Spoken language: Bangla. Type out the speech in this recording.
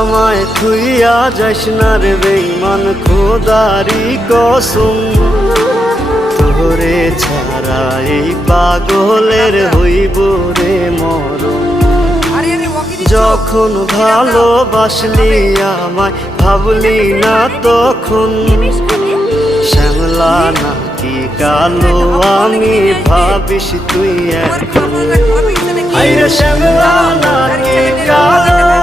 আমায় থুইয়া যাস না রে বেঈমান খোদারি কসম তোরে ছাড়া এই পাগলের হইব রে মরণ যখন ভালোবাসলি আমায় ভাবলি না তখন শ্যামলা নাকি কালো আমি ভাবিস তুই এখন শ্যামলা নাকি কালো